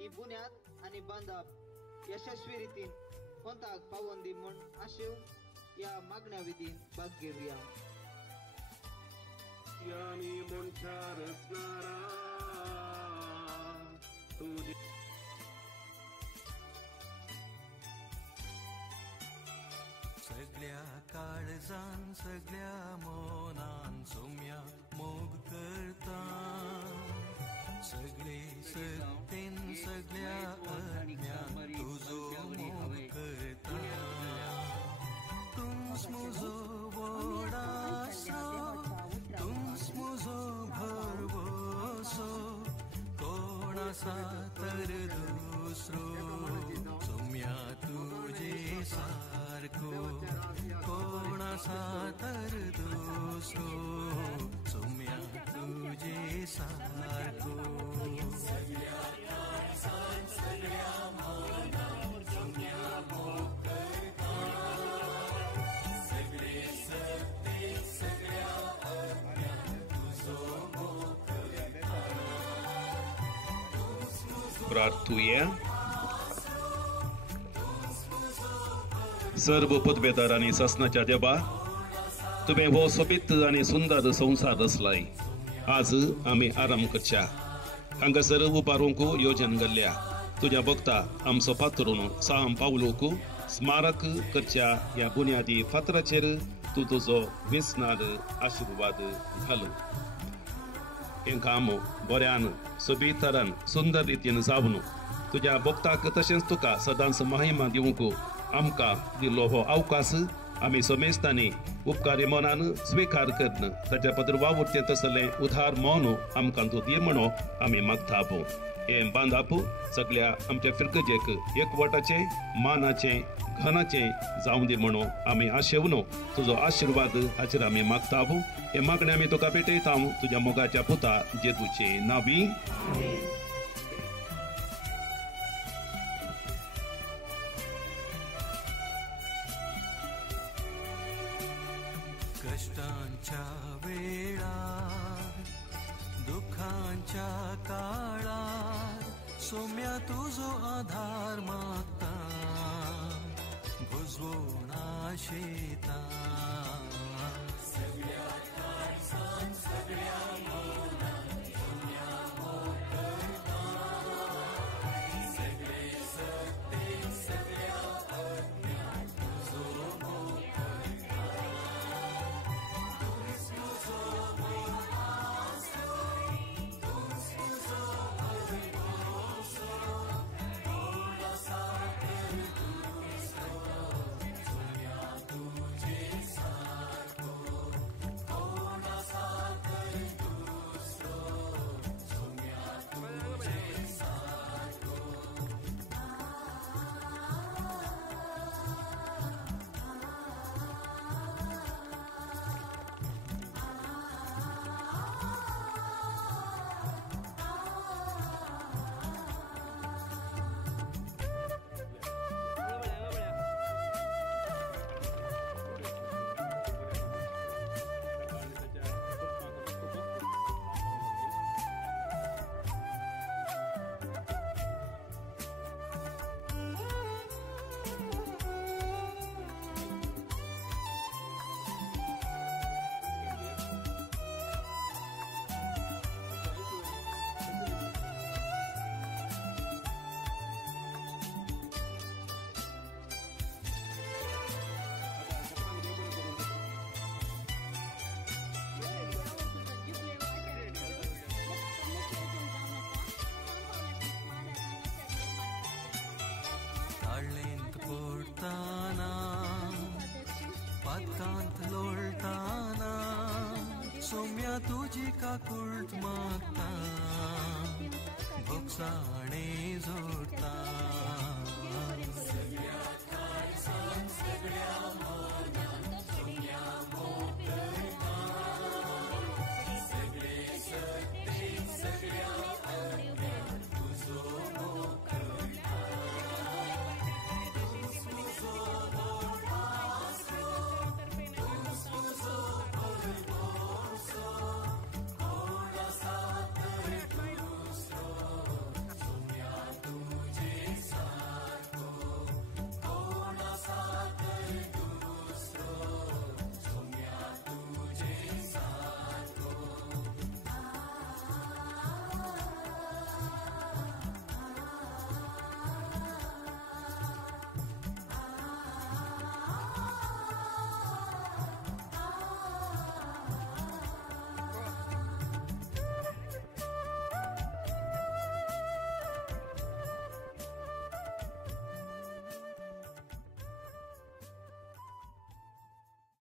ही बुन्याद आणि बांधप यशस्वी रीतीन कोणता पावन दी म्हण आशेव या मागण्या विधीन भाग घेऊया. यानी मोठा रचणारा तुझे सगळ्या काळजान सगळ्या मोनान सोम्या मोग करता सगळे सत्तेन सगळ्या अज्ञान तुझो मोग करता तुमस मुजो वडासो तुमस मुजो भरवसो कोण आसा तर दुसरो सोम्या तुझे सारको कोण आसा तर दुसरो सोम्या तुझे सारको सगळ्या काळजान सगळ्या मोनान सोम्या मोग करता सगळे सत्ते सगळ्या अज्ञान तुझो मोग करता प्रार्थूया. सर्व पदवेदार आणि ससनाच्या देवा, तुम्ही हो सोबीत आणि सुंदर संसार रचलाय. आज आम्ही आराम करच्या हांगासर उबारूंक योजन घाल्ल्या. तुझ्या भक्ता आमचो पात्रून साम पावलोक स्मारक करच्या या बुन्यादी फातराचेर तूं तुजो विस्नार आशीर्वाद घाल. हे काम बऱ्यान सोबीत तरान सुंदर रितीन जावन तुझ्या भक्ताक तशेंच तुका सदांच महिमा दिवंक आमकां दिल्लो हो अवकाश आमी समेस्तांनी उपकारी मनान स्वीकार करन ताच्या बद्दल वावुरचें तसलें उधार मौन आमकां तूं दी म्हणो आमी मागतात. हे बांदप सगळ्या आमच्या फिरकजेक एकवटाचे मानाचे घनाचे जावं दी म्हणो आमी आशेवनो तुजो आशीर्वाद हाचेर आमी मागतात. हे मागणे आमी तुका पेटयता तुज्या मोगाच्या पुता जेजूचे नांवी. कष्टांच्या वेळार दुःखांच्या काळार सोम्या तुझो आधार मागता भुजवणा शेता सगळ्या काळजान सगळ्या मोनान सोम्या मोग करता सगळे सत्ते सगळ्या अज्ञान तुझो मोग करता ताळेंत पडताना पातकांत लोळताना सोम्या तुजी काकुळट मागता भोगसाणे जोडता सगळ्या काळजान सगळ्या